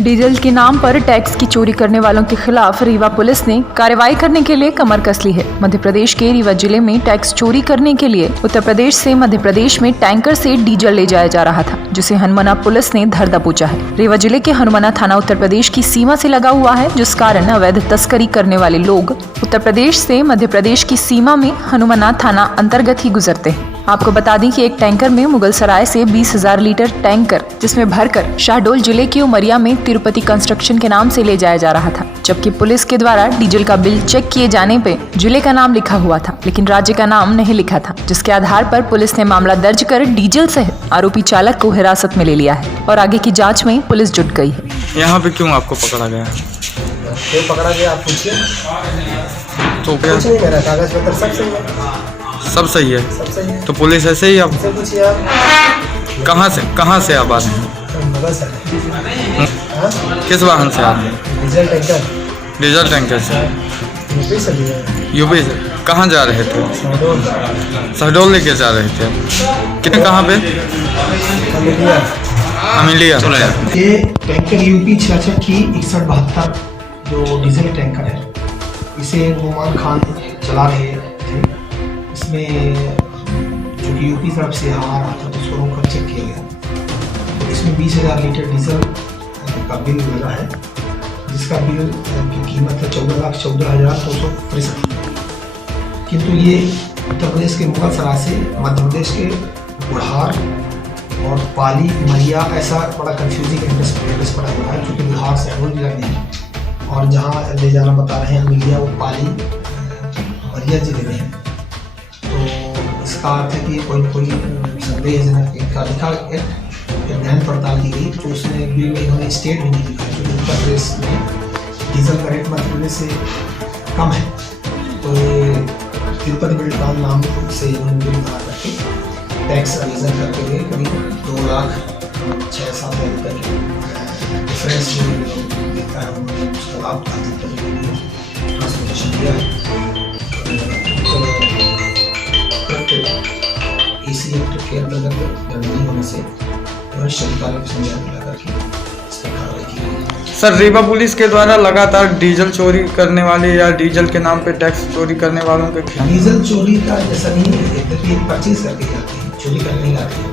Diesel के नाम पर टैक्स की चोरी करने वालों के खिलाफ रीवा पुलिस ने कार्रवाई करने के लिए कमर कस ली है। मध्य प्रदेश के रीवा जिले में टैक्स चोरी करने के लिए उत्तर प्रदेश से मध्य प्रदेश में टैंकर से डीजल ले जाया जा रहा था, जिसे हनुमाना पुलिस ने धर दबोचा है। रीवा जिले के हनुमाना थाना उत्तर प्रदेश की सीमा से लगा हुआ है, जिस कारण अवैध तस्करी करने वाले लोग उत्तर प्रदेश से मध्य प्रदेश की सीमा में हनुमाना थाना अंतर्गत ही गुजरते हैं। आपको बता दें कि एक टैंकर में मुगलसराय से 20,000 लीटर टैंकर जिसमें भरकर शाहडोल जिले की उमरिया में तिरुपति कंस्ट्रक्शन के नाम से ले जाया जा रहा था, जबकि पुलिस के द्वारा डीजल का बिल चेक किए जाने पे जिले का नाम लिखा हुआ था, लेकिन राज्य का नाम नहीं लिखा था, जिसके आधार पर पुलिस ने मामला दर्ज कर डीजल सहित आरोपी चालक को हिरासत में ले लिया है और आगे की जाँच में पुलिस जुट गई है। यहाँ पे क्यों आपको पकड़ा गया? क्यों पकड़ा गया आप पूछिए। तो क्या कुछ नहीं, मेरा कागज पत्र सब सही है। सब सही है? सब सही है। तो पुलिस ऐसे ही आप मुझसे पूछिए आप। कहाँ से आप आते हैं? मगल से। हाँ? किस वाहन से आते हैं? Diesel tanker. डीजल टैंकर से? यूपी से लिया है। यूपी से? कहाँ जा रहे थे? शहडोल। शहडोल लेके जा रहे थे? कितने कहाँ पे? अमिलिया। ये टैंकर यूपी 66 की 6172 जो डीजल टैंकर है, इसे नुमान खान चला रहे थे। इसमें जो कि यूपी तरफ से यहाँ आ रहा था तो उसको रोक चेक किया गया। तो इसमें 20,000 लीटर डीजल का बिल लगा है, जिसका बिल की कीमत है 14,14,263। किंतु ये उत्तर प्रदेश के मुगलसराय से मध्य प्रदेश के बुढ़ार और पाली उमरिया, ऐसा बड़ा कंफ्यूजिंग एड्रेस पड़ा हुआ है, क्योंकि बिहार से शहडोल जिला में है और जहाँ ले जाना बता रहे हैं अमिलिया वो पाली उमरिया जिले में है। तो इसका अर्थ है कि कोई संदेहजनक इनका लिखा ध्यान पड़ताल की गई, तो उसमें बिल में इन्होंने स्टेट भी नहीं लिखा, क्योंकि उत्तर प्रदेश में डीजल का रेट मध्य प्रदेश से कम है। तो ये तिरुपति बिल्डकॉन नाम से इन्होंने बिल बना करके टैक्स रिविजन करके हुए करीब 2,06,7 रुपये डिफरेंस जो देता है उन्होंने उसका लाभ हासिल करने के लिए ट्रांसपोर्टेशन दिया है। इसी एक्ट के अंतर्गत नहीं होने से वरिष्ठ अधिकारियों को संज्ञान मिला करके इस पर कार्रवाई की गई। सर, रीवा पुलिस के द्वारा लगातार डीजल चोरी करने वाले या डीजल के नाम पे टैक्स चोरी करने वालों के खिलाफ डीजल चोरी का जैसा नहीं है, यद्यपि परचेज करके जाते हैं, चोरी करने नहीं जाते हैं,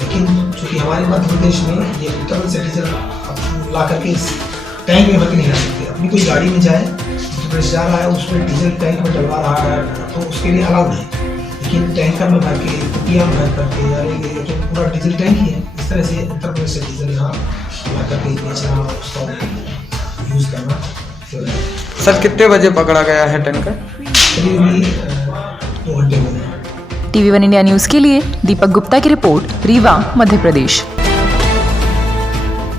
लेकिन चूँकि हमारे मध्य प्रदेश में ये उत्तर प्रदेश से डीजल ला करके टैंक में भर के नहीं ला सकते। अपनी कोई गाड़ी में जाए, उत्तर प्रदेश जा रहा है, उसमें डीजल टैंक में डलवा रहा है तो उसके लिए अलाउड है, लेकिन टैंकर में भर के कुटिया में भर करके या तो पूरा डीजल टैंक ही है, इस तरह से उत्तर प्रदेश से डीजल यहाँ ला करके बेचना, उसका यूज़ करना। सर, कितने बजे पकड़ा गया है टैंकर? करीब 2 घंटे हो गए। TV1 इंडिया न्यूज के लिए दीपक गुप्ता की रिपोर्ट, रीवा, मध्य प्रदेश।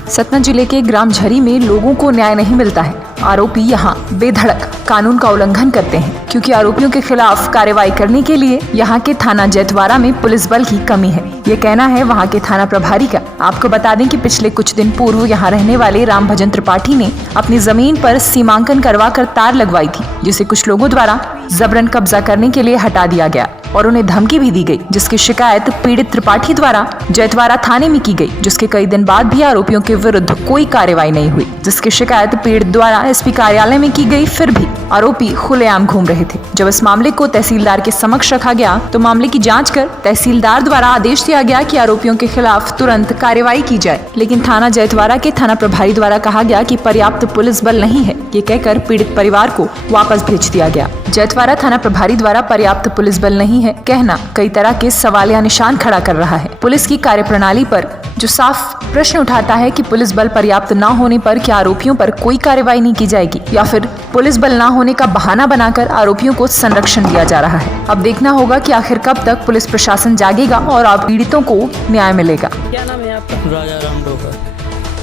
सतना जिले के ग्राम झरी में लोगों को न्याय नहीं मिलता है। आरोपी यहां बेधड़क कानून का उल्लंघन करते हैं, क्योंकि आरोपियों के खिलाफ कार्रवाई करने के लिए यहां के थाना जैतवाड़ा में पुलिस बल की कमी है, ये कहना है वहां के थाना प्रभारी का। आपको बता दें कि पिछले कुछ दिन पूर्व यहां रहने वाले राम भजन त्रिपाठी ने अपनी जमीन पर सीमांकन करवा कर तार लगवाई थी, जिसे कुछ लोगों द्वारा जबरन कब्जा करने के लिए हटा दिया गया और उन्हें धमकी भी दी गई, जिसकी शिकायत पीड़ित त्रिपाठी द्वारा जैतवाड़ा थाने में की गई, जिसके कई दिन बाद भी आरोपियों के विरुद्ध कोई कार्रवाई नहीं हुई, जिसकी शिकायत पीड़ित द्वारा एसपी कार्यालय में की गई। फिर भी आरोपी खुलेआम घूम रहे थे। जब इस मामले को तहसीलदार के समक्ष रखा गया तो मामले की जांच कर तहसीलदार द्वारा आदेश दिया गया कि आरोपियों के खिलाफ तुरंत कार्रवाई की जाए, लेकिन थाना जैतवाड़ा के थाना प्रभारी द्वारा कहा गया कि पर्याप्त पुलिस बल नहीं है, ये कहकर पीड़ित परिवार को वापस भेज दिया गया। जैतवाड़ा थाना प्रभारी द्वारा पर्याप्त पुलिस बल नहीं है कहना कई तरह के सवालिया निशान खड़ा कर रहा है। पुलिस की कार्यप्रणाली पर जो साफ प्रश्न उठाता है कि पुलिस बल पर्याप्त न होने पर क्या आरोपियों पर कोई कार्रवाई नहीं की जाएगी, या फिर पुलिस बल न होने का बहाना बनाकर आरोपियों को संरक्षण दिया जा रहा है। अब देखना होगा कि आखिर कब तक पुलिस प्रशासन जागेगा और आप पीड़ितों को न्याय मिलेगा। क्या नाम है आपका? राजा राम डोकर।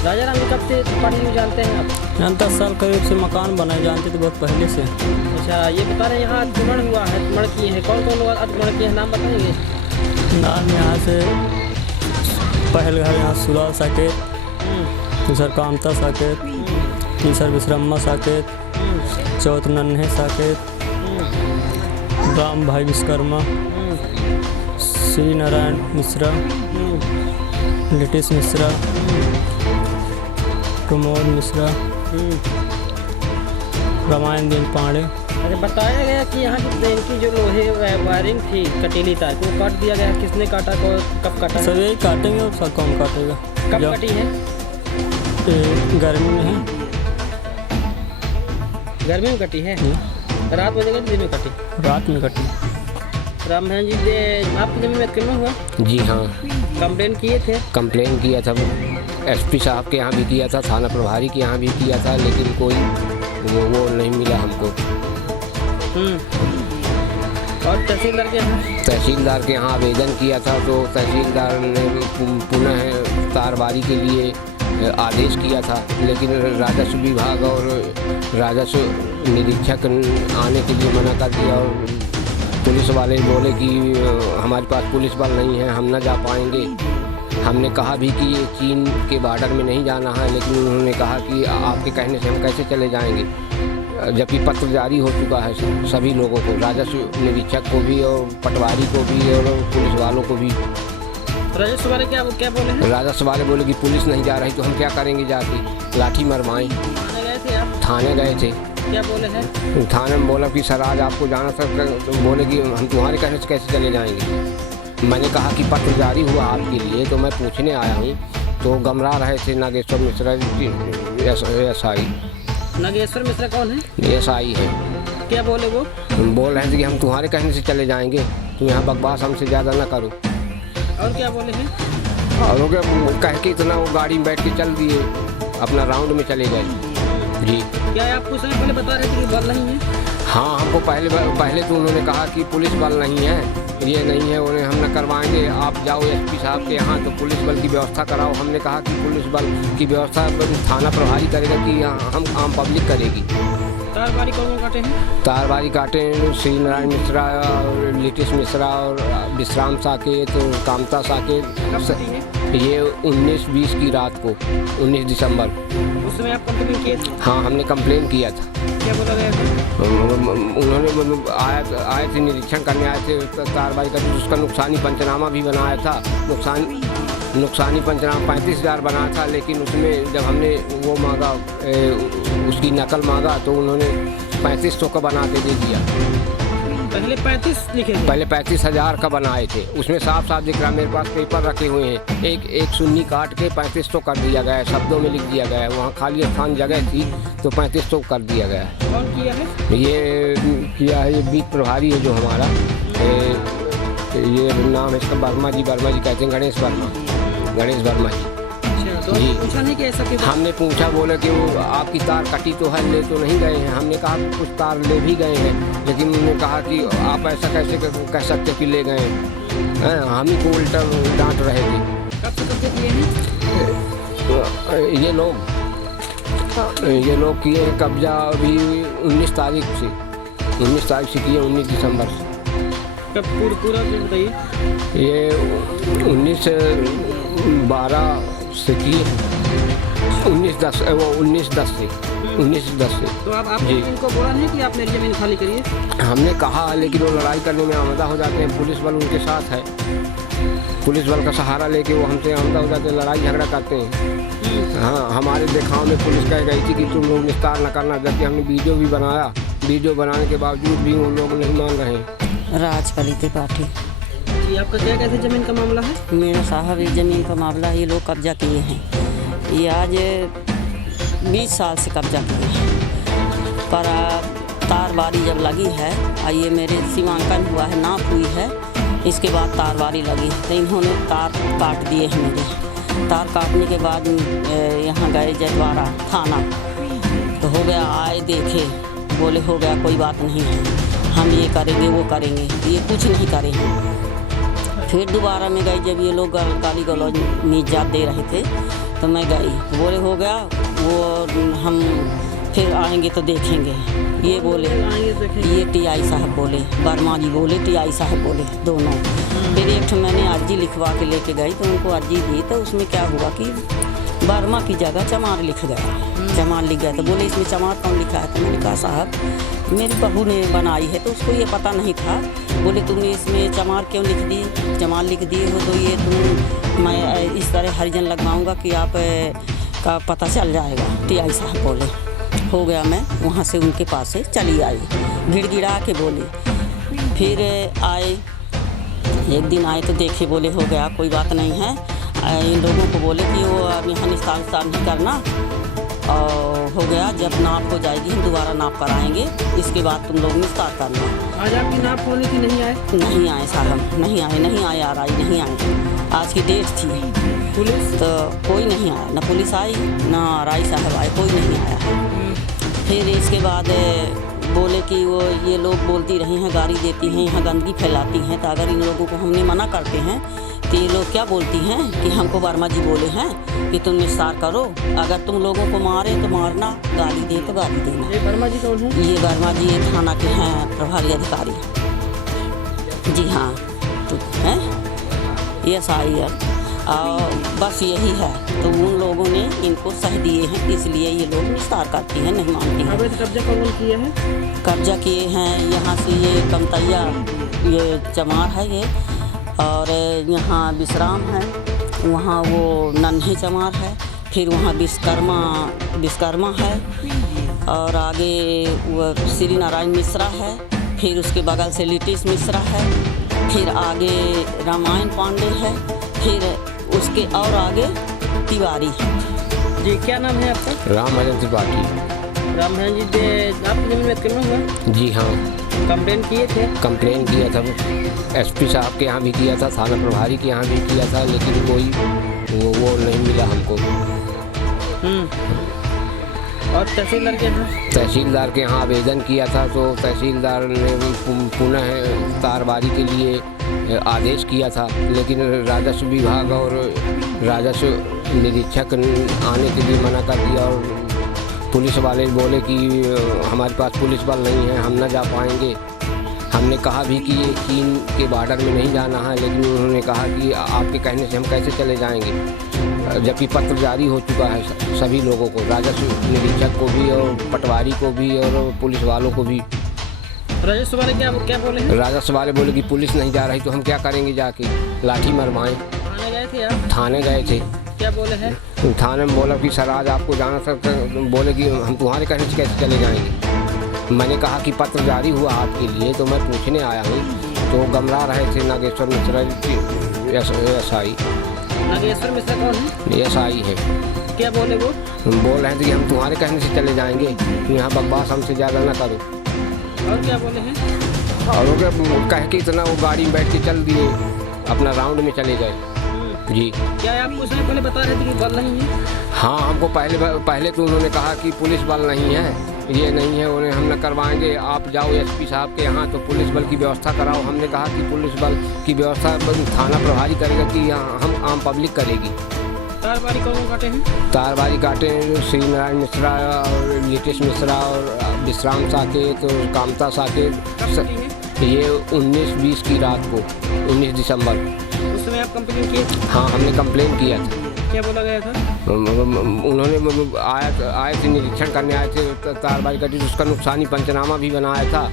राजा राम कब से त्रिपाठी जानते हैं आप? 10 साल करीब से मकान बनाए जानते थे, बहुत पहले से। अच्छा, ये बता रहे हैं यहाँ आक्रमण हुआ है, आक्रमण किए हैं, कौन कौन लोग आक्रमण किए हैं, नाम बताएंगे? नाम यहाँ से पहलघर यहाँ सुलाल साकेत, दूसर कामता साकेत, तीसर विश्रम्मा साकेत, चौथ नन्हे साकेत, राम भाई विश्वकर्मा, श्री नारायण मिश्रा, लिटिस मिश्रा, प्रमोद मिश्रा, रामायण दिन पांडे। अरे बताया गया कि यहाँ की ट्रेन की जो लोहे वायरिंग थी कटीली तार को काट दिया गया, किसने काटा, कब काटा, सब यही काटेंगे और सब कौन काटेगा। कब जब कटी है? गर्मी में है। गर्मी में कटी है, रात में कटी, दिन में कटी? रात में कटी। राम बहन जी आपकी जमीन में अतिक्रमण हुआ? जी हाँ, कंप्लेन किए थे? कंप्लेन किया था, एसपी साहब के यहाँ भी किया था, थाना प्रभारी के यहाँ भी किया था, लेकिन कोई वो नहीं मिला हमको। और तहसीलदार के यहाँ? तहसीलदार के यहाँ आवेदन किया था तो तहसीलदार ने पुनः तारबारी के लिए आदेश किया था, लेकिन राजस्व विभाग और राजस्व निरीक्षक आने के लिए मना कर दिया और पुलिस वाले बोले कि हमारे पास पुलिस बल नहीं है, हम न जा पाएंगे। हमने कहा भी कि ये चीन के बॉर्डर में नहीं जाना है, लेकिन उन्होंने कहा कि आपके कहने से हम कैसे चले जाएंगे, जबकि पत्र जारी हो चुका है सभी लोगों को, राजस्व निरीक्षक को भी और पटवारी को भी और पुलिस वालों को भी। राजस्व वाले क्या बोले हैं? राजस्व वाले बोले कि पुलिस नहीं जा रही तो हम क्या करेंगे, जाके लाठी मरवाएं। थाने गए थे आप? थाने गए थे। क्या बोले हैं? थाने में बोला कि सर आज आपको जाना था, तो बोले कि हम तुम्हारे कहने से कैसे चले जाएंगे। मैंने कहा कि पत्र जारी हुआ आपके लिए तो मैं पूछने आया हूँ, तो गमरा रहे थे नागेश्वर मिश्रा SI। नागेश्वर मिश्रा कौन है? SI है। क्या बोले वो? बोल रहे थे कि हम तुम्हारे कहने से चले जाएंगे, तुम यहाँ बकवास हमसे ज़्यादा ना करो। और क्या बोले हैं? और वो कह के इतना वो गाड़ी में बैठ के चल दिए, अपना राउंड में चले गए। जी। क्या आप कुछ समय पहले बता रहे थे कि बल नहीं है? हाँ, हमको पहले तो उन्होंने कहा कि पुलिस बल नहीं है, ये नहीं है, उन्हें हम न करवाएंगे, आप जाओ एसपी साहब के यहाँ तो पुलिस बल की व्यवस्था कराओ। हमने कहा कि पुलिस बल की व्यवस्था थाना प्रभारी करेगा कि हम आम पब्लिक करेगी। तारबारी कौन काटे हैं? तारबारी काटे श्री नारायण मिश्रा और लिटिश मिश्रा और विश्राम साकेत, कामता साकेत। ये 19-20 की रात को, 19 दिसंबर। उस समय आप कंप्लेन किए थे? हाँ, हमने कंप्लेन किया था। क्या बोला गया था? उन्होंने आए थे, निरीक्षण करने आए थे तारबारी का, उसका नुकसानी पंचनामा भी बनाया था। नुकसानी पंचनामा 35,000 बनाया था, लेकिन उसमें जब हमने वो मांगा, उसकी नकल मांगा, तो उन्होंने 3500 का बना के दे दिया। पहले 35 लिखे थे? पहले 35,000 का बनाए थे, उसमें साफ साफ दिख रहा, मेरे पास पेपर रखे हुए हैं, एक शून्य काट के 3500 कर दिया गया है, शब्दों में लिख दिया गया है। वहाँ खाली स्थान जगह थी तो 3500 कर दिया गया है। कौन किया है? ये किया है, ये बीट प्रभारी है जो हमारा, ये नाम है इसका वर्मा जी कहते हैं, गणेश वर्मा जी। तो जी। पूछा नहीं कि ऐसा क्यों? हमने पूछा, बोले कि वो आपकी तार कटी तो है, ले तो नहीं गए हैं। हमने कहा कुछ तार ले भी गए हैं, लेकिन उन्होंने कहा कि आप ऐसा कैसे कह सकते कि ले गए हैं, हम ही को उल्टा डांट रहे थे। कब से कब्जे किए हैं? ये लोग किए हैं कब्जा अभी 19 तारीख से किए, 19 दिसंबर से। कब पूरा बताइए। ये 19/12 से किए, 19/10 से। तो आपने इनको बोला नहीं कि आप मेरी जमीन खाली करिए? हमने कहा, लेकिन वो लड़ाई करने में आमदा हो जाते हैं, पुलिस बल उनके साथ है, पुलिस बल का सहारा लेके वो हमसे आमदा हो जाते हैं, लड़ाई झगड़ा करते हैं। हाँ, हमारे देखाव में पुलिस कह गई थी कि तुम लोग विस्तार न करना, जबकि हमने वीडियो भी बनाया, वीडियो बनाने के बावजूद भी उन लोग नहीं मान रहे हैं। राजकली त्रिपाठी। जी, आपका क्या कहते हैं जमीन का मामला है? मेरा साहब ये ज़मीन का मामला है, ये लोग कब्जा किए हैं, ये आज 20 साल से कब्जा किए हैं। पर तारबारी जब लगी है, ये मेरे सीमांकन हुआ है, नाप हुई है, इसके बाद तारबारी लगी है, तो इन्होंने तार काट दिए हैं मेरे। तार काटने के बाद यहाँ गए जजवाड़ा थाना, तो हो गया, आए देखे, बोले हो गया, कोई बात नहीं है, हम ये करेंगे वो करेंगे, ये कुछ नहीं करे हैं। फिर दोबारा में गई, जब ये लोग गाली गलौज निजात दे रहे थे, तो मैं गई, बोले हो गया, वो हम फिर आएंगे तो देखेंगे, ये बोले, ये TI साहब बोले, वर्मा जी बोले, TI साहब बोले, दोनों। फिर एक मैंने अर्जी लिखवा के लेके गई, तो उनको अर्जी दी, तो उसमें क्या हुआ कि वर्मा की जगह चमार लिख गया, चमार लिख गया। तो बोले इसमें चमार कौन लिखा है? तो मैंने कहा साहब मेरी बहू ने बनाई है, तो उसको ये पता नहीं था। बोले तुमने इसमें चमार क्यों लिख दिए, चमार लिख दिए हो, तो ये मैं इस तरह हरिजन लगवाऊंगा कि आप का पता चल जाएगा। टीआई साहब बोले। हो गया, मैं वहाँ से उनके पास से चली आई, गिड़गिड़ा के बोली। फिर आए, एक दिन आए तो देखे, बोले हो गया, कोई बात नहीं है। इन लोगों को बोले कि वो अब यहाँ निस्तार नहीं करना, और हो गया, जब नाप हो जाएगी हम दोबारा नाप कराएंगे, इसके बाद तुम लोग निस्तार करना। आज आपकी नाप होने की नहीं आए? नहीं आए साहब, नहीं आए आरआई नहीं आए। आज की डेट थी। पुलिस तो कोई नहीं आया, ना पुलिस आई ना आरआई साहब आए, कोई नहीं आया। फिर इसके बाद बोले कि वो ये लोग बोलती रही हैं, गाड़ी देती हैं, यहाँ गंदगी फैलाती हैं, तो अगर इन लोगों को हमने मना करते हैं तो ये लोग क्या बोलती हैं कि हमको वर्मा जी बोले हैं कि तुम निस्तार करो, अगर तुम लोगों को मारे तो मारना, गाली दे तो गाली देना। ये वर्मा जी कौन है? ये वर्मा जी थाना के हैं प्रभारी अधिकारी। जी हाँ, तो हैं SI है, और बस यही है। तो उन लोगों ने इनको सह दिए हैं, इसलिए ये लोग निस्तार करती हैं, नहीं मानती हैं। अवैध कब्जा कौन किए हैं? कब्जा किए हैं यहाँ से ये कमतैया, ये चमार है ये, और यहाँ विश्राम है, वहाँ वो नन्हे चमार है, फिर वहाँ विश्वकर्मा है, और आगे वो श्री नारायण मिश्रा है, फिर उसके बगल से लिटिस मिश्रा है, फिर आगे रामायण पांडे है, फिर उसके और आगे तिवारी है। जी, क्या नाम है आपका? रामभजन त्रिपाठी। रामभजन जी, आपकी जमीन में अतिक्रमण हुआ? जी हाँ, कंप्लेन किए थे? कंप्लेन किया था, SP साहब के यहाँ भी किया था, थाना प्रभारी के यहाँ भी किया था, लेकिन कोई वो नहीं मिला हमको। और तहसीलदार के यहाँ? तहसीलदार के यहाँ आवेदन किया था, तो तहसीलदार ने पुनः तारबारी के लिए आदेश किया था, लेकिन राजस्व विभाग और राजस्व निरीक्षक आने के लिए मना कर दिया, और पुलिस वाले बोले कि हमारे पास पुलिस बल नहीं है, हम न जा पाएंगे। हमने कहा भी कि ये चीन के बॉर्डर में नहीं जाना है, लेकिन उन्होंने कहा कि आपके कहने से हम कैसे चले जाएंगे, जबकि पत्र जारी हो चुका है सभी लोगों को, राजस्व निरीक्षक को भी और पटवारी को भी और पुलिस वालों को भी। राजस्व वाले क्या बोले हैं? राजस्व वाले बोले कि पुलिस नहीं जा रही तो हम क्या करेंगे, जाके लाठी मरवाएं। थाने गए थे आप? थाने गए थे। क्या बोले हैं? थाने में बोला कि सर आज आपको जाना था, बोले कि हम तुम्हारे कहने से कैसे चले जाएंगे। मैंने कहा कि पत्र जारी हुआ आपके लिए, तो मैं पूछने आया हूँ। तो गमला रहे थे नागेश्वर मिश्रा SI। नागेश्वर मिश्रा कौन है? SI है। क्या बोले वो? बोल रहे थे कि हम तुम्हारे कहने से चले जाएंगे, तुम यहाँ बकवास हमसे ज़्यादा ना करो। और क्या बोले हैं? और वो कह के इतना वो गाड़ी में बैठ के चल दिए, अपना राउंड में चले गए। जी। क्या आप कुछ नहीं पहले बता रहे थे कि बल नहीं है? हाँ, हमको पहले तो उन्होंने कहा कि पुलिस बल नहीं है, ये नहीं है, उन्हें हम न करवाएंगे, आप जाओ SP साहब के यहाँ तो पुलिस बल की व्यवस्था कराओ। हमने कहा कि पुलिस बल की व्यवस्था थाना प्रभारी करेगा कि हम आम पब्लिक करेगी। तारबारी कौन काटे हैं? तारबारी काटे हैं श्री नारायण मिश्रा और लिटिस मिश्रा और विश्राम साकेत और कामता साकेत। ये 19-20 की रात को, 19 दिसंबर। उस समय आप कंप्लेन किए? हाँ, हमने कंप्लेन किया था। क्या बोला गया था? उन्होंने आए थे, निरीक्षण करने आए थे तारबारी का, उसका नुकसानी पंचनामा भी बनाया था।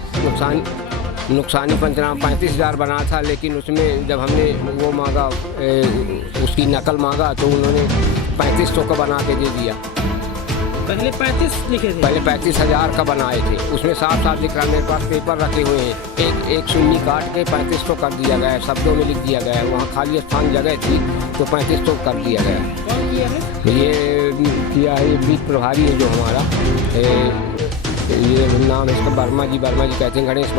नुकसानी पंचनामा 35,000 बना था, लेकिन उसमें जब हमने वो मांगा, उसकी नकल मांगा, तो उन्होंने 3500 का बना के दे दिया। पहले 35 लिखे थे? पहले 35,000 का बनाए थे। उसमें साफ लिख रहा है, मेरे पास पेपर रखे हुए हैं, एक शून्य काट के 3500 कर दिया गया है, शब्दों में लिख दिया गया है। वहाँ खाली स्थान जगह थी तो 3500 कर दिया गया है। कौन किया है? ये किया है, ये बीच प्रभारी है जो हमारा, ये नाम है इसका वर्मा जी कहते हैं, गणेश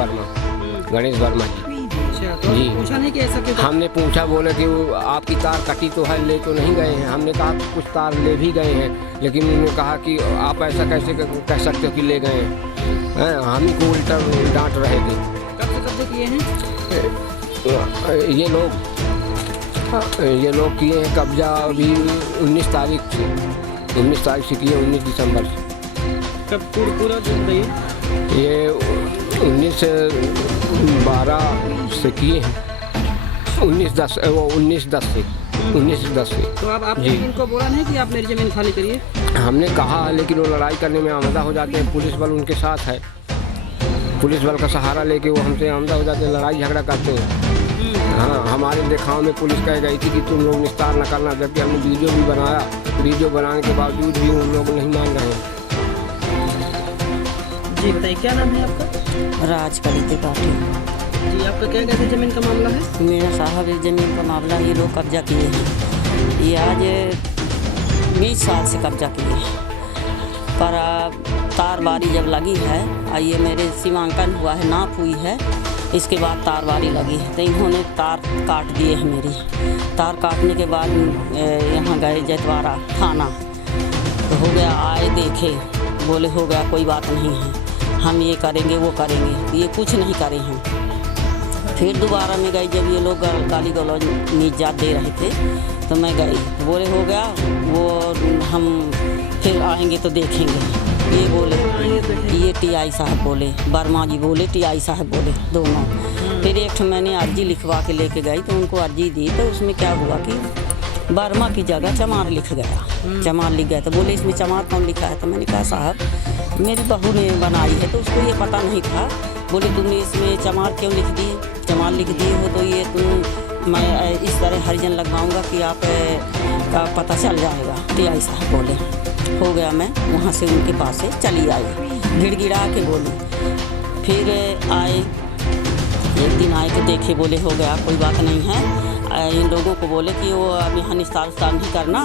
वर्मा जी। अच्छा, तो जी। पूछा नहीं कि ऐसा क्यों? हमने पूछा, बोले कि आपकी तार कटी तो है, ले तो नहीं गए हैं। हमने कहा कुछ तार ले भी गए हैं, लेकिन उन्होंने कहा कि आप ऐसा कैसे कह सकते हो कि ले गए हैं, हम ही को उल्टा डांट रहे थे। कब से कब्जे किए हैं? ये लोग किए हैं कब्जा अभी 19 तारीख से किए, 19 दिसंबर से। कब पूरा दिन बताइए? ये 19/12 से किए हैं, 19/10 से। तो अब आपने जी। इनको बोला नहीं कि आप मेरी ज़मीन खाली करिए? हमने कहा, लेकिन वो लड़ाई करने में आमदा हो जाते हैं, पुलिस बल उनके साथ है, पुलिस बल का सहारा लेके वो हमसे आमदा हो जाते हैं, लड़ाई झगड़ा करते हैं। हाँ, हमारे देखाव में पुलिस कह गई थी कि तुम लोग निस्तार न करना, जबकि हमने वीडियो भी बनाया वीडियो बनाने के बावजूद भी उन लोग नहीं मान रहे हैं। जी बताइए, क्या नाम है आपका? राज कली त्रिपाठी। जी आपका क्या कहते हैं, ज़मीन का मामला है? मेरा साहब इस ज़मीन का मामला ये लोग कब्जा किए हैं। ये आज 20 साल से कब्जा किए हैं, पर तारबारी जब लगी है, ये मेरे सीमांकन हुआ है, नाप हुई है, इसके बाद तारबारी लगी है तो इन्होंने तार काट दिए हैं मेरी। तार काटने के बाद यहाँ गए जैतवाड़ा थाना, तो हो गया, आए देखे, बोले हो गया कोई बात नहीं है, हम ये करेंगे वो करेंगे, ये कुछ नहीं करे हैं। फिर दोबारा में गई, जब ये लोग गाली गलौज निजात दे रहे थे तो मैं गई, बोले हो गया वो हम फिर आएंगे तो देखेंगे, ये बोले, ये टीआई साहब बोले, वर्मा जी बोले, टीआई साहब बोले, दोनों। फिर एक मैंने अर्जी लिखवा के लेके गई तो उनको अर्जी दी, तो उसमें क्या हुआ कि वर्मा की जगह चमार लिख गया, चमार लिख गया। तो बोले इसमें चमार कौन लिखा है? तो मैंने कहा साहब मेरी बहू ने बनाई है, तो उसको ये पता नहीं था। बोले तुमने इसमें चमार क्यों लिख दिए? चमार लिख दिए हो तो ये मैं इस तरह हरिजन लगवाऊंगा कि आप का पता चल जाएगा। टीआई साहब बोले, हो गया, मैं वहाँ से उनके पास से चली आई, गिड़गिड़ा के बोली। फिर आए, एक दिन आए तो देखे, बोले हो गया कोई बात नहीं है। इन लोगों को बोले कि वो अब यहाँ निस्तार उस्तार नहीं करना,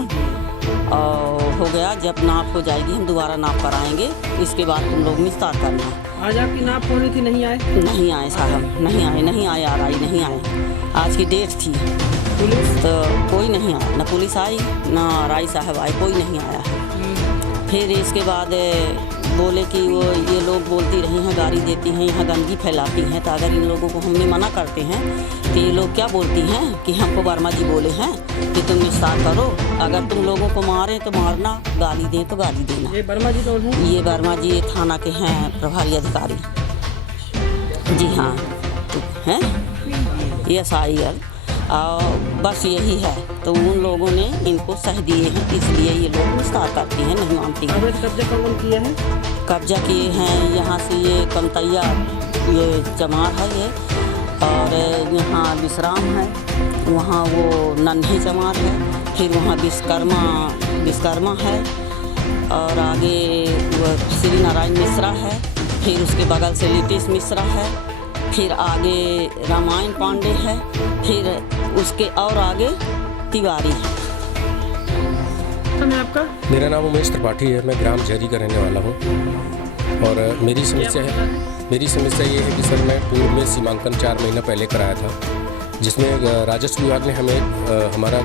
और हो गया, जब नाप हो जाएगी हम दोबारा नाप कराएंगे, इसके बाद तुम लोग निस्तार करना। आज आपकी नाप होनी थी, नहीं आए? नहीं आए साहब, नहीं आए आरआई नहीं आए। आज की डेट थी, पुलिस तो कोई नहीं आया, ना पुलिस आई ना आरआई साहब आए, कोई नहीं आया है। फिर इसके बाद बोले कि वो ये लोग बोलती रही हैं, गाली देती हैं, यहाँ गंदगी फैलाती हैं, तो अगर इन लोगों को हमने मना करते हैं तो ये लोग क्या बोलती हैं कि हमको वर्मा जी बोले हैं कि तुम निस्तार करो, अगर तुम लोगों को मारें तो मारना, गाली दें तो गाली देना। ये वर्मा जी कौन है? ये वर्मा जी थाना के हैं प्रभारी अधिकारी। जी हाँ, तो हैं SIL, और बस यही है। तो उन लोगों ने इनको सह दिए हैं, इसलिए ये लोग निस्तार करती हैं, नहीं मानती हैं। अवैध कब्जा कौन किया है? कब्जा किए हैं यहाँ से ये कमतैया, ये चमार है ये, और यहाँ विश्राम है, वहाँ वो नन्हे चमार है, फिर वहाँ विश्वकर्मा है, और आगे वो श्री नारायण मिश्रा है, फिर उसके बगल से लिटिस मिश्रा है, फिर आगे रामायण पांडे है, फिर उसके और आगे तिवारी है। है आपका? मेरा नाम उमेश त्रिपाठी है, मैं ग्राम झरी का रहने वाला हूँ। और मेरी समस्या ये है कि सर मैं पूर्व में सीमांकन 4 महीना पहले कराया था, जिसमें राजस्व विभाग ने हमें हमारा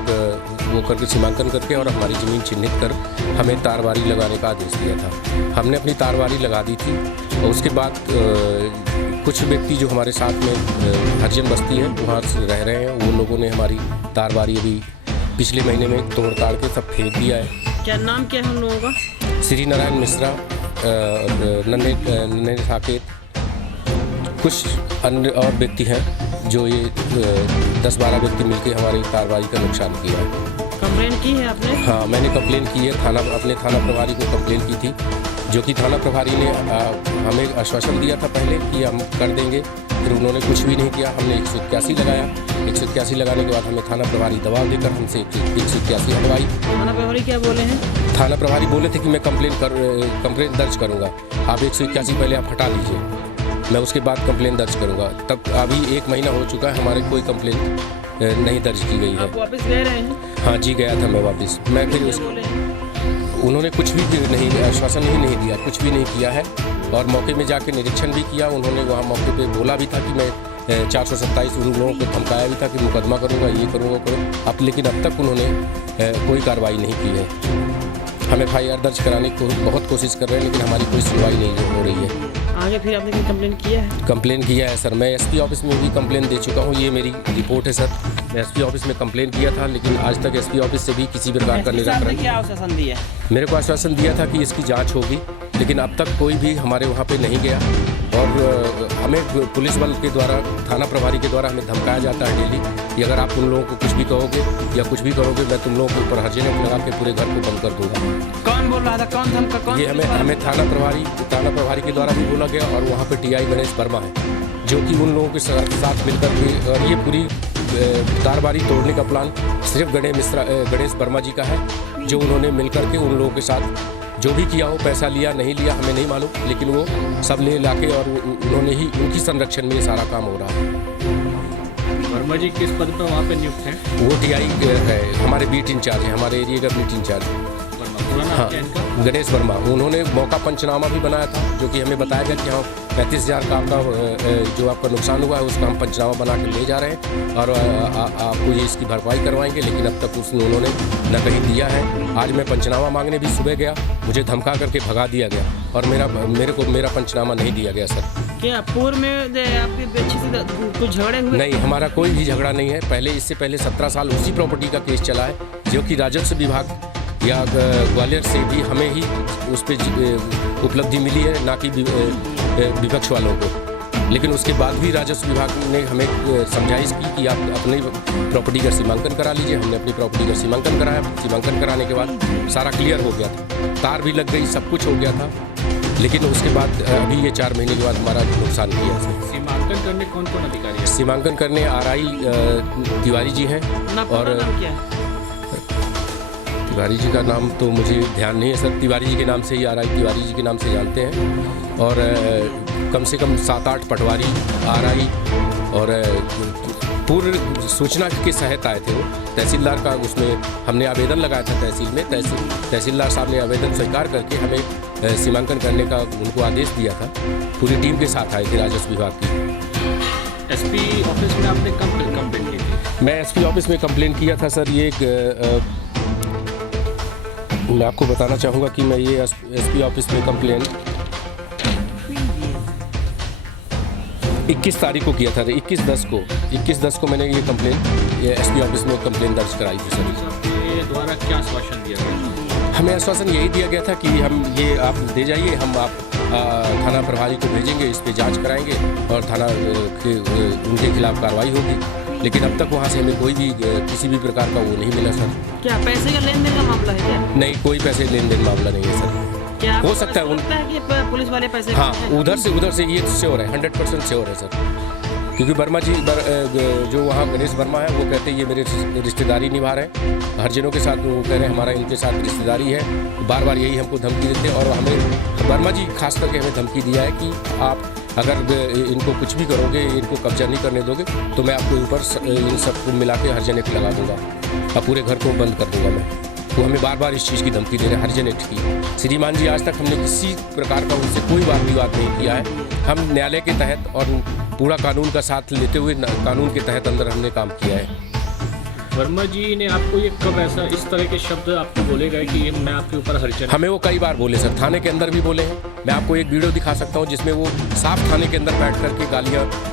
वो करके सीमांकन करके और हमारी ज़मीन चिन्हित कर हमें तारबारी लगाने का आदेश दिया था। हमने अपनी तारबारी लगा दी थी, और उसके बाद कुछ व्यक्ति जो हमारे साथ में हरिजन बस्ती है वहाँ रह रहे हैं, वो लोगों ने हमारी तारबारी अभी पिछले महीने में तोड़ ताड़ के सब फेंक दिया है। क्या नाम क्या है उन लोगों का? श्री नारायण मिश्रा, नन्हे साकेत, कुछ अन्य और व्यक्ति हैं जो ये 10-12 व्यक्ति मिलकर हमारी तारबारी का नुकसान किया है। कंप्लेन की है आपने? हाँ, मैंने कंप्लेन की है, अपने थाना प्रभारी को कंप्लेन की थी, जो कि थाना प्रभारी ने हमें आश्वासन दिया था पहले कि हम कर देंगे, फिर उन्होंने कुछ भी नहीं किया। हमने 181 लगाया, 181 लगाने के बाद हमें थाना प्रभारी दबाव देकर हमसे 181 हटवाई। थाना प्रभारी क्या बोले हैं? थाना प्रभारी बोले थे कि मैं कंप्लेन दर्ज करूँगा, आप 181 पहले आप हटा लीजिए, मैं उसके बाद कंप्लेन दर्ज करूँगा। तब अभी 1 महीना हो चुका है, हमारे कोई कंप्लेन नहीं दर्ज की गई है। आप वापस ले रहे हैं? हाँ जी, गया था मैं वापस। मैं फिर उन्होंने कुछ भी नहीं, आश्वासन ही नहीं दिया, कुछ भी नहीं किया है, और मौके में जाके निरीक्षण भी किया। उन्होंने वहाँ मौके पे बोला भी था कि मैं 427 उन लोगों को धमकाया भी था कि मुकदमा करूँगा, ये करूँगा अब, लेकिन अब तक उन्होंने कोई कार्रवाई नहीं की है। हम FIR दर्ज कराने की बहुत कोशिश कर रहे हैं, लेकिन हमारी कोई सुनवाई नहीं हो रही है। आगे फिर आपने कोई कंप्लेन किया है? कंप्लेन किया है सर, मैं SP ऑफिस में भी कंप्लेन दे चुका हूँ, ये मेरी रिपोर्ट है सर। मैं SP ऑफिस में कंप्लेन किया था, लेकिन आज तक SP ऑफिस से भी किसी प्रकार का निराकरण। क्या आश्वासन दिया? मेरे को आश्वासन दिया था कि इसकी जांच होगी, लेकिन अब तक कोई भी हमारे वहाँ पे नहीं गया, और हमें पुलिस बल के द्वारा, थाना प्रभारी के द्वारा हमें धमकाया जाता है डेली कि अगर आप उन लोगों को कुछ भी कहोगे या कुछ भी करोगे, मैं तुम लोगों के ऊपर हर्जिन लगा के पूरे घर को बंद कर दूँगा। कौन बोल रहा था? कौन धमका? कौन? ये हमें थाना प्रभारी के द्वारा भी बोला गया, और वहाँ पे TI गणेश वर्मा है, जो कि उन लोगों के साथ मिलकर भी, और ये पूरी तारबारी तोड़ने का प्लान सिर्फ गणेश वर्मा जी का है, जो उन्होंने मिलकर के उन लोगों के साथ जो भी किया हो, पैसा लिया नहीं लिया हमें नहीं मालूम, लेकिन वो सब ले लाके और उन्होंने ही उनकी संरक्षण में ये सारा काम हो रहा है। वर्मा जी किस पद पर वहाँ पे नियुक्त हैं? वो टीआई है, हमारे बीट इंचार्ज है, हमारे एरिया का बीट इंचार्ज। हाँ, गणेश वर्मा। उन्होंने मौका पंचनामा भी बनाया था, जो कि हमें बताया गया कि हाँ 35,000 का आपका जो आपका नुकसान हुआ है उसका हम पंचनामा बना के ले जा रहे हैं और आपको ये इसकी भरपाई करवाएंगे, लेकिन अब तक उन्होंने न कहीं दिया है। आज मैं पंचनामा मांगने भी सुबह गया, मुझे धमका करके भगा दिया गया और मेरा पंचनामा नहीं दिया गया सर। क्या पूर्व में आपके बच्चे से कुछ झगड़े हुए? नहीं, हमारा कोई भी झगड़ा नहीं है। इससे पहले 17 साल उसी प्रॉपर्टी का केस चला है, जो कि राजस्व विभाग या ग्वालियर से भी हमें ही उस पर उपलब्धि मिली है, ना कि विपक्ष वालों को। लेकिन उसके बाद भी राजस्व विभाग ने हमें समझाइश की कि आप अपनी प्रॉपर्टी का सीमांकन करा लीजिए। हमने अपनी प्रॉपर्टी का सीमांकन कराया। सीमांकन कराने के बाद सारा क्लियर हो गया था, तार भी लग गई, सब कुछ हो गया था। लेकिन उसके बाद अभी ये 4 महीने के बाद हमारा नुकसान किया। सीमांकन करने कौन-कौन अधिकारी है? सीमांकन करने RI तिवारी जी हैं। और तिवारी जी का नाम तो मुझे ध्यान नहीं है सर, तिवारी जी के नाम से ही RI तिवारी जी के नाम से जानते हैं। और कम से कम 7-8 पटवारी RI और पूर्व सूचना के सहायत आए थे वो। तहसीलदार का उसमें हमने आवेदन लगाया था तहसील में। तहसीलदार साहब ने आवेदन स्वीकार करके हमें सीमांकन करने का उनको आदेश दिया था। पूरी टीम के साथ आए थे राजस्व विभाग की। SP ऑफिस में आपने कब कंप्लेंट की थी? मैं SP ऑफिस में कंप्लेंट किया था सर। ये मैं आपको बताना चाहूँगा कि मैं ये SP ऑफिस में कंप्लेंट 21 तारीख को किया था। 21/10 को मैंने ये कंप्लेंट SP ऑफिस में कंप्लेंट दर्ज कराई थी सर। आपके द्वारा क्या आश्वासन दिया गया? हमें आश्वासन यही दिया गया था कि हम ये आप दे जाइए, हम आप थाना प्रभारी को भेजेंगे, इस पर जांच कराएंगे और थाना उनके खिलाफ कार्रवाई होगी। लेकिन अब तक वहाँ से हमें कोई भी किसी भी प्रकार का वो नहीं मिला सर। क्या पैसे का लेन देन का मामला है क्या? नहीं, कोई पैसे लेन देन मामला नहीं है सर। क्या हो सकता है कि पुलिस वाले पैसे? हाँ, उधर से ये श्योर है, 100% श्योर है सर। क्योंकि वर्मा जी जो वहाँ गणेश वर्मा है वो कहते हैं ये मेरे रिश्तेदारी निभा रहे हैं हर जनों के साथ। वो कह रहे हैं हमारा इनके साथ रिश्तेदारी है। बार बार यही हमको धमकी देते हैं और हमें वर्मा जी खास करके हमें धमकी दिया है कि आप अगर इनको कुछ भी करोगे, इनको कब्जा नहीं करने दोगे तो मैं आपके ऊपर इन सबको मिला के हर्जनेट लगा दूंगा और पूरे घर को बंद कर दूंगा मैं। वो हमें बार बार इस चीज़ की धमकी दे रहे हैं, हर्जनेट की। श्रीमान जी, आज तक हमने किसी प्रकार का उनसे कोई वाद विवाद नहीं किया है। हम न्यायालय के तहत और पूरा कानून का साथ लेते हुए कानून के तहत अंदर हमने काम किया है। वर्मा जी ने आपको ये कब ऐसा इस तरह के शब्द आपको बोले गए कि ये मैं आपके ऊपर हर्जन? हमें वो कई बार बोले सर, थाने के अंदर भी बोले हैं। मैं आपको एक वीडियो दिखा सकता हूँ जिसमें वो साफ थाने के अंदर बैठ करके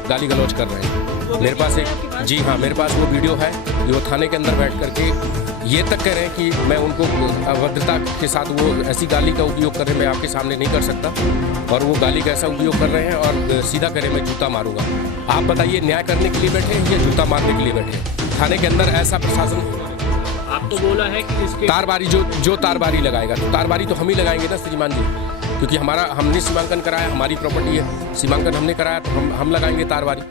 गाली गलौज कर रहे हैं। मेरे पास जी हाँ, मेरे पास वो वीडियो है। वो थाने के अंदर बैठ करके ये तक कह रहे हैं कि मैं उनको अभद्रता के साथ वो ऐसी गाली का उपयोग कर रहे हैं, मैं आपके सामने नहीं कर सकता। और वो गाली का ऐसा उपयोग कर रहे हैं और सीधा कह रहे हैं मैं जूता मारूंगा। आप बताइए, न्याय करने के लिए बैठे हैं या जूता मारने के लिए बैठे हैं? थाने के अंदर ऐसा प्रशासन आपको बोला है कि इसके तारबारी जो तारबारी लगाएगा तो तारबारी तो हम ही लगाएंगे ना श्रीमान जी, क्योंकि हमने सीमांकन कराया, हमारी प्रॉपर्टी है, सीमांकन हमने कराया तो हम लगाएंगे तारबारी।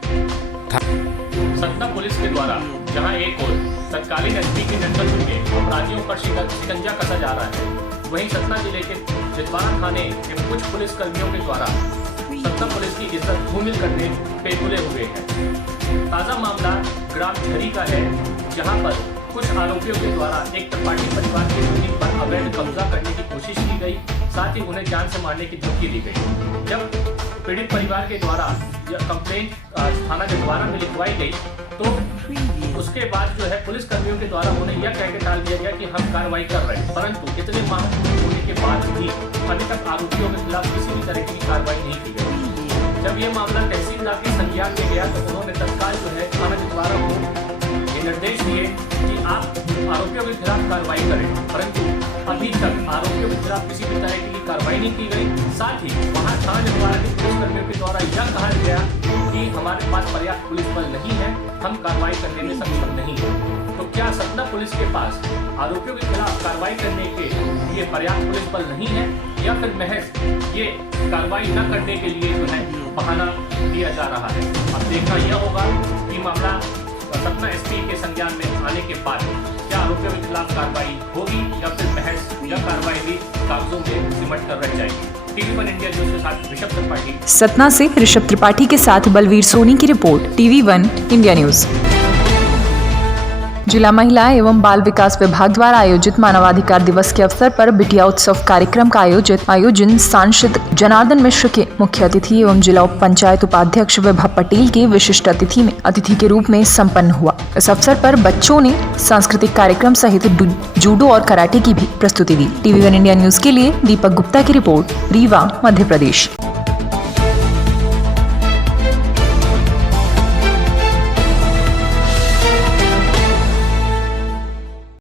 सतना पुलिस के द्वारा जहां एक ओर तत्कालीन SP के नेतृत्व में अपराधियों पर शिकंजा कसा जा रहा है, वहीं सतना जिले के जितवाड़ा थाने के कुछ पुलिस कर्मियों के द्वारा सतना पुलिस की इज्जत धूमिल करने पे तुले हुए हैं। ताज़ा मामला ग्राम झरी का है, जहां पर कुछ आरोपियों के द्वारा एक त्रिपाठी परिवार की जमीन पर अवैध कब्जा करने की कोशिश की गई, साथ ही उन्हें जान से मारने की धमकी दी गई। जब पीड़ित परिवार के द्वारा कंप्लेंट थाना जितवाड़ा में लिखवाई गई तो उसके बाद जो है पुलिस कर्मियों के द्वारा उन्हें यह कहकर टाल दिया गया कि हम कार्रवाई कर रहे हैं, परंतु इतने माह होने के बाद भी अभी तक आरोपियों के खिलाफ किसी भी तरह की कार्रवाई नहीं की गई। जब ये मामला तहसीलदार के संज्ञान में गया तो उन्होंने तत्काल जो है थाना जितवाड़ा को ये निर्देश दिए कि आप आरोपियों के खिलाफ कार्रवाई करें, परंतु अभी तक आरोपियों के खिलाफ किसी भी तरह की कार्रवाई नहीं की गई। साथ ही वहाँ थाना जितवाड़ा के पुलिसकर्मियों के द्वारा यह कहा गया कि हमारे पास पर्याप्त पुलिस बल नहीं है, हम कार्रवाई करने में सक्षम नहीं है। तो क्या सतना पुलिस के पास आरोपियों के खिलाफ कार्रवाई करने के लिए पर्याप्त पुलिस बल नहीं है, या फिर महज ये कार्रवाई न करने के लिए जो है बहाना दिया जा रहा है? अब देखना यह होगा कि मामला सतना एसपी के संज्ञान में आने के बाद क्या आरोपियों के खिलाफ कार्रवाई होगी या फिर महज यह कार्रवाई भी कागजों में सिमट कर रह जाएगी? TV1 इंडिया न्यूज के साथ ऋषभ त्रिपाठी। सतना से ऋषभ त्रिपाठी के साथ बलवीर सोनी की रिपोर्ट, TV1 इंडिया न्यूज। जिला महिला एवं बाल विकास विभाग द्वारा आयोजित मानवाधिकार दिवस के अवसर पर बिटिया उत्सव कार्यक्रम का आयोजन सांसद जनार्दन मिश्र के मुख्य अतिथि एवं जिला उप पंचायत उपाध्यक्ष विभा पटेल के विशिष्ट अतिथि के रूप में संपन्न हुआ। इस अवसर पर बच्चों ने सांस्कृतिक कार्यक्रम सहित जूडो और कराटे की भी प्रस्तुति दी। TV1 इंडिया न्यूज के लिए दीपक गुप्ता की रिपोर्ट, रीवा, मध्य प्रदेश।